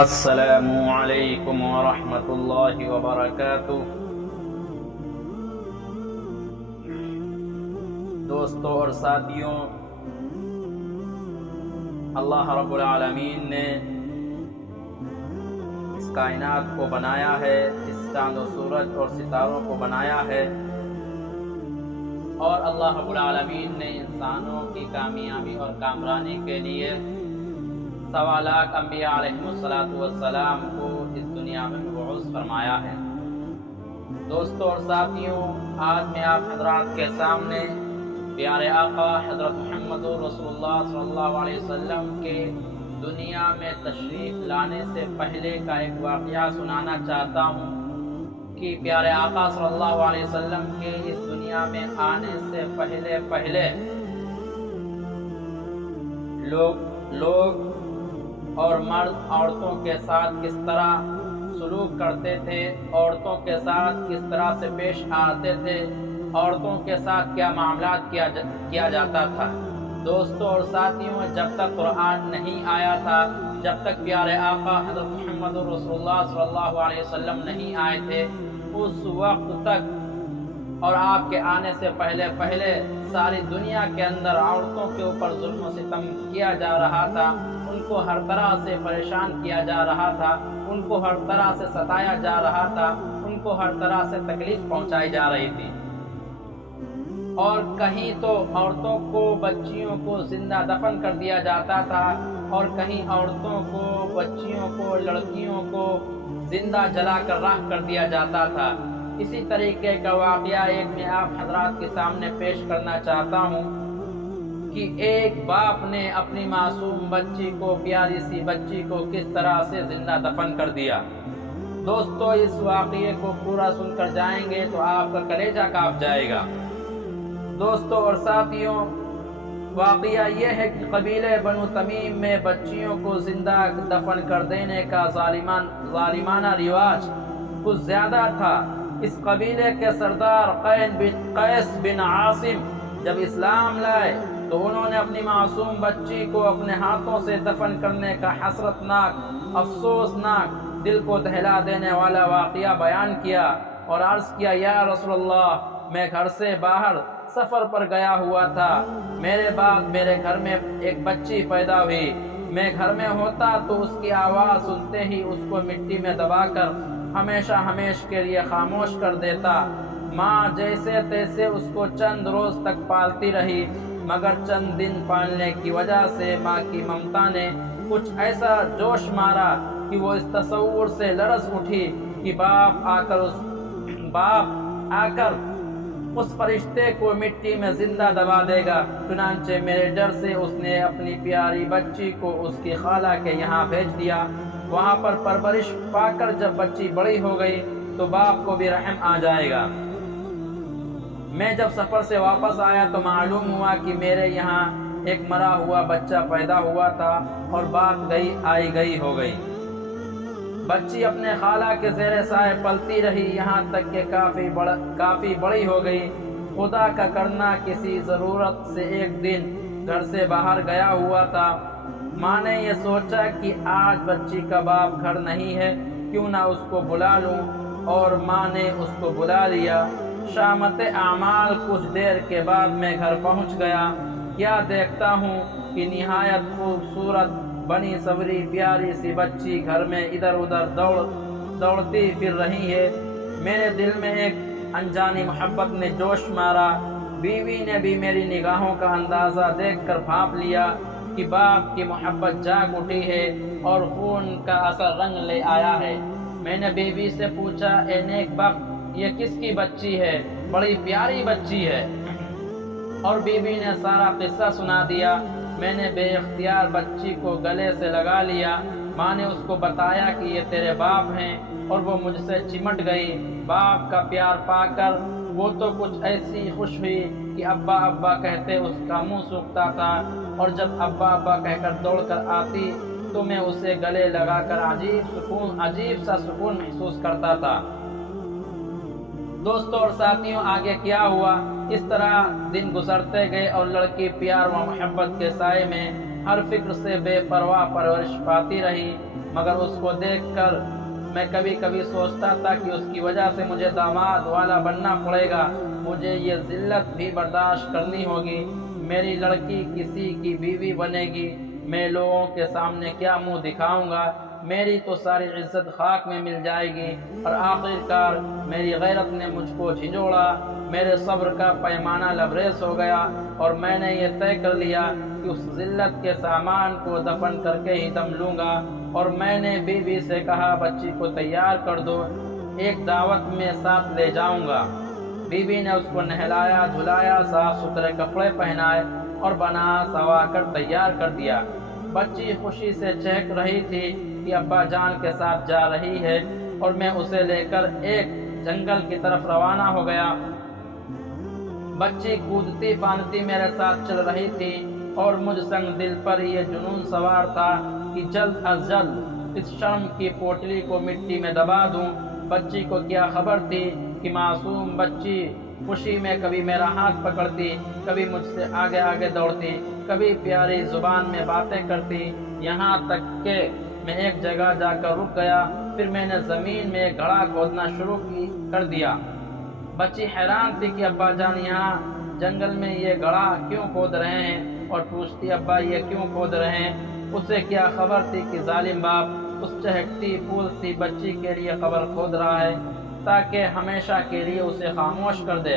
السلام علیکم ورحمۃ اللہ وبرکاتہ۔ دوستوں اور ساتھیوں، اللہ رب العالمین نے اس کائنات کو بنایا ہے، اس چاند و سورج اور ستاروں کو بنایا ہے، اور اللہ رب العالمین نے انسانوں کی کامیابی اور کامرانی کے لیے 1.25 لاکھ انبیاء علیہ السلام کو اس دنیا میں مبعوث فرمایا ہے۔ دوستوں اور ساتھیوں، آج میں آپ حضرات کے سامنے پیارے آقا حضرت محمد رسول اللہ صلی اللہ علیہ وسلم کے دنیا میں تشریف لانے سے پہلے کا ایک واقعہ سنانا چاہتا ہوں کہ پیارے آقا صلی اللہ علیہ وسلم کے اس دنیا میں آنے سے پہلے لوگ اور مرد عورتوں کے ساتھ کس طرح سلوک کرتے تھے، عورتوں کے ساتھ کس طرح سے پیش آتے تھے، عورتوں کے ساتھ کیا معاملات کیا جاتا تھا۔ دوستوں اور ساتھیوں، جب تک قرآن نہیں آیا تھا، جب تک پیارے آقا حضرت محمد رسول اللہ صلی اللہ علیہ وسلم نہیں آئے تھے، اس وقت تک اور آپ کے آنے سے پہلے ساری دنیا کے اندر عورتوں کے اوپر ظلم و ستم کیا جا رہا تھا، ان کو ہر طرح سے پریشان کیا جا رہا تھا، ان کو ہر طرح سے ستایا جا رہا تھا، ان کو ہر طرح سے تکلیف پہنچائی جا رہی تھی، اور کہیں تو عورتوں کو، بچیوں کو زندہ دفن کر دیا جاتا تھا، اور کہیں عورتوں کو، بچیوں کو، لڑکیوں کو زندہ جلا کر راکھ کر دیا جاتا تھا۔ اسی طریقے کا واقعہ ایک میں آپ حضرات کے سامنے پیش کرنا چاہتا ہوں کہ ایک باپ نے اپنی معصوم بچی کو، پیاری سی بچی کو کس طرح سے زندہ دفن کر دیا۔ دوستو، اس واقعے کو پورا سن کر جائیں گے تو آپ کا کلیجہ کانپ جائے گا۔ دوستو اور ساتھیوں، واقعہ یہ ہے کہ قبیلے بنو تمیم میں بچیوں کو زندہ دفن کر دینے کا ظالمانہ رواج کچھ زیادہ تھا۔ اس قبیلے کے سردار قیس بن عاصم جب اسلام لائے تو انہوں نے اپنی معصوم بچی کو اپنے ہاتھوں سے دفن کرنے کا حسرتناک، افسوسناک، دل کو دہلا دینے والا واقعہ بیان کیا اور عرض کیا، یا رسول اللہ، میں گھر سے باہر سفر پر گیا ہوا تھا، میرے بعد میرے گھر میں ایک بچی پیدا ہوئی، میں گھر میں ہوتا تو اس کی آواز سنتے ہی اس کو مٹی میں دبا کر ہمیشہ کے لیے خاموش کر دیتا۔ ماں جیسے تیسے اس کو چند روز تک پالتی رہی، مگر چند دن پالنے کی وجہ سے ماں کی ممتا نے کچھ ایسا جوش مارا کہ وہ اس تصور سے لرز اٹھی کہ باپ آ کر اس فرشتے کو مٹی میں زندہ دبا دے گا۔ چنانچہ میرے ڈر سے اس نے اپنی پیاری بچی کو اس کی خالہ کے یہاں بھیج دیا۔ وہاں پر پرورش پا کر جب بچی بڑی ہو گئی تو باپ کو بھی رحم آ جائے گا۔ میں جب سفر سے واپس آیا تو معلوم ہوا کہ میرے یہاں ایک مرا ہوا بچہ پیدا ہوا تھا، اور بات آئی گئی ہو گئی۔ بچی اپنے خالہ کے زیر سائے پلتی رہی، یہاں تک کہ کافی بڑی ہو گئی۔ خدا کا کرنا، کسی ضرورت سے ایک دن گھر سے باہر گیا ہوا تھا۔ ماں نے یہ سوچا کہ آج بچی کا باپ گھر نہیں ہے، کیوں نہ اس کو بلا لوں، اور ماں نے اس کو بلا لیا۔ شامت اعمال کچھ دیر کے بعد میں گھر پہنچ گیا۔ کیا دیکھتا ہوں کہ نہایت خوبصورت بنی سوری پیاری سی بچی گھر میں ادھر ادھر دوڑتی پھر رہی ہے۔ میرے دل میں ایک انجانی محبت نے جوش مارا۔ بیوی نے بھی میری نگاہوں کا اندازہ دیکھ کر بھانپ لیا کہ باپ کی محبت جاگ اٹھی ہے اور خون کا اثر رنگ لے آیا ہے۔ میں نے بیوی سے پوچھا، اے نیک بخت، یہ کس کی بچی ہے؟ بڑی پیاری بچی ہے۔ اور بیوی نے سارا قصہ سنا دیا۔ میں نے بے اختیار بچی کو گلے سے لگا لیا۔ ماں نے اس کو بتایا کہ یہ تیرے باپ ہیں، اور وہ مجھ سے چمٹ گئی۔ باپ کا پیار پا کر وہ تو کچھ ایسی خوش ہوئی کہ ابا ابا کہتے اس کا منہ سوکھتا تھا، اور جب ابا ابا کہہ کر دوڑ کر آتی تو میں اسے گلے لگا کر عجیب سا سکون محسوس کرتا تھا۔ دوستوں اور ساتھیوں، آگے کیا ہوا؟ اس طرح دن گزرتے گئے اور لڑکی پیار و محبت کے سائے میں ہر فکر سے بے پرواہ پرورش پاتی رہی۔ مگر اس کو دیکھ کر میں کبھی کبھی سوچتا تھا کہ اس کی وجہ سے مجھے داماد والا بننا پڑے گا، مجھے یہ ذلت بھی برداشت کرنی ہوگی، میری لڑکی کسی کی بیوی بنے گی، میں لوگوں کے سامنے کیا منہ دکھاؤں گا، میری تو ساری عزت خاک میں مل جائے گی۔ اور آخرکار میری غیرت نے مجھ کو جھنجھوڑا، میرے صبر کا پیمانہ لبریز ہو گیا، اور میں نے یہ طے کر لیا کہ اس ذلت کے سامان کو دفن کر کے ہی دم لوں گا۔ اور میں نے بیوی سے کہا بچی کو تیار کر دو، ایک دعوت میں ساتھ لے جاؤں گا۔ بیوی نے اس کو نہلایا دھلایا، صاف ستھرے کپڑے پہنائے اور بنا سوا کر تیار کر دیا۔ بچی خوشی سے چہک رہی تھی کہ ابا جان کے ساتھ جا رہی ہے، اور میں اسے لے کر ایک جنگل کی طرف روانہ ہو گیا۔ بچی کودتی پھاندتی میرے ساتھ چل رہی تھی، اور مجھ سنگ دل پر یہ جنون سوار تھا کہ جلد از جلد اس شرم کی پوٹلی کو مٹی میں دبا دوں۔ بچی کو کیا خبر تھی کہ معصوم بچی خوشی میں کبھی میرا ہاتھ پکڑتی، کبھی مجھ سے آگے آگے دوڑتی، کبھی پیاری زبان میں باتیں کرتی، یہاں تک کہ میں ایک جگہ جا کر رک گیا۔ پھر میں نے زمین میں ایک گڑھا کھودنا شروع کر دیا۔ بچی حیران تھی کہ ابا جان یہاں جنگل میں یہ گڑھا کیوں کھود رہے ہیں، اور پوچھتی ابا یہ کیوں کھود رہے ہیں۔ اسے کیا خبر تھی کہ ظالم باپ اس چہکتی پھول سی بچی کے لیے قبر کھود رہا ہے تاکہ ہمیشہ کے لیے اسے خاموش کر دے۔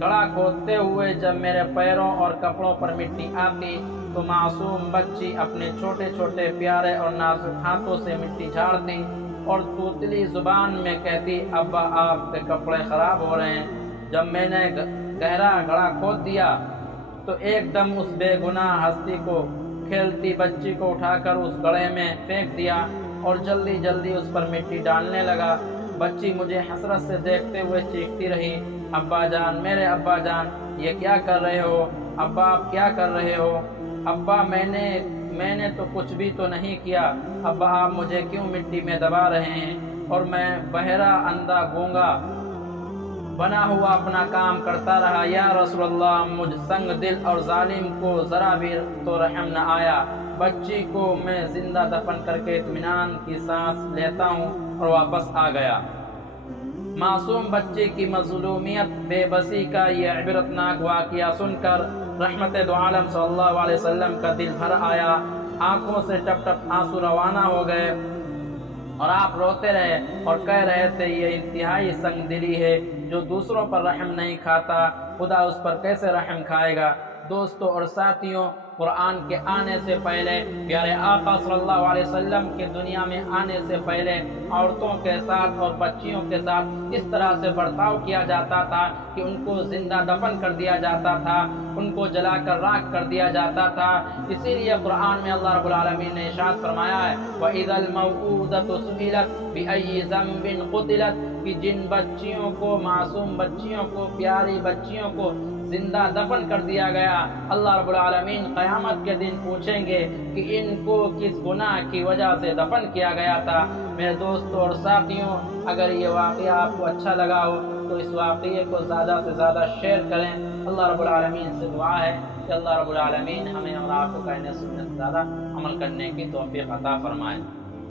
گڑھا کھودتے ہوئے جب میرے پیروں اور کپڑوں پر مٹی آتی تو معصوم بچی اپنے چھوٹے چھوٹے پیارے اور نازک ہاتھوں سے مٹی جھاڑتی اور توتلی زبان میں کہتی ابا آپ کے کپڑے خراب ہو رہے ہیں۔ جب میں نے گہرا گڑھا کھود دیا تو ایک دم اس بے گناہ ہستی کو کھیلتی بچی کو اٹھا کر اس گڑھے میں پھینک دیا اور جلدی جلدی اس پر مٹی ڈالنے لگا۔ بچی مجھے حسرت سے دیکھتے ہوئے چیختی رہی ابا جان، میرے ابا جان، یہ کیا کر رہے ہو؟ ابا آپ کیا کر رہے ہو؟ ابا میں نے تو کچھ بھی تو نہیں کیا، ابا آپ مجھے کیوں مٹی میں دبا رہے ہیں؟ اور میں بہرا اندھا گونگا بنا ہوا اپنا کام کرتا رہا۔ یا رسول اللہ، مجھ سنگ دل اور ظالم کو ذرا بھی تو رحم نہ آیا۔ بچی کو میں زندہ دفن کر کے اطمینان کی سانس لیتا ہوں اور واپس آ گیا۔ معصوم بچی کی مظلومیت، بے بسی کا یہ عبرتناک واقعہ سن کر رحمت دو عالم صلی اللہ علیہ وسلم کا دل بھر آیا، آنکھوں سے ٹپ ٹپ آنسو روانہ ہو گئے، اور آپ روتے رہے اور کہہ رہے تھے یہ انتہائی سنگ دلی ہے جو دوسروں پر رحم نہیں کھاتا، خدا اس پر کیسے رحم کھائے گا؟ دوستوں اور ساتھیوں، قرآن کے آنے سے پہلے، پیارے آقا صلی اللہ علیہ وسلم کے دنیا میں آنے سے پہلے عورتوں کے ساتھ اور بچیوں کے ساتھ اس طرح سے برتاؤ کیا جاتا تھا کہ ان کو زندہ دفن کر دیا جاتا تھا، ان کو جلا کر راکھ کر دیا جاتا تھا۔ اسی لیے قرآن میں اللہ رب العالمین نے ارشاد فرمایا ہے وَإِذَا الْمَوْءُودَةُ سُئِلَتْ بِأَيِّ ذَنبٍ قُتِلَتْ، کہ جن بچیوں کو، معصوم بچیوں کو، پیاری بچیوں کو زندہ دفن کر دیا گیا، اللہ رب العالمین قیامت کے دن پوچھیں گے کہ ان کو کس گناہ کی وجہ سے دفن کیا گیا تھا۔ میرے دوستوں اور ساتھیوں، اگر یہ واقعہ آپ کو اچھا لگا ہو تو اس واقعے کو زیادہ سے زیادہ شیئر کریں۔ اللہ رب العالمین سے دعا ہے کہ اللہ رب العالمین ہمیں اور آپ کو کہنے سننے سے زیادہ عمل کرنے کی توفیق عطا فرمائے۔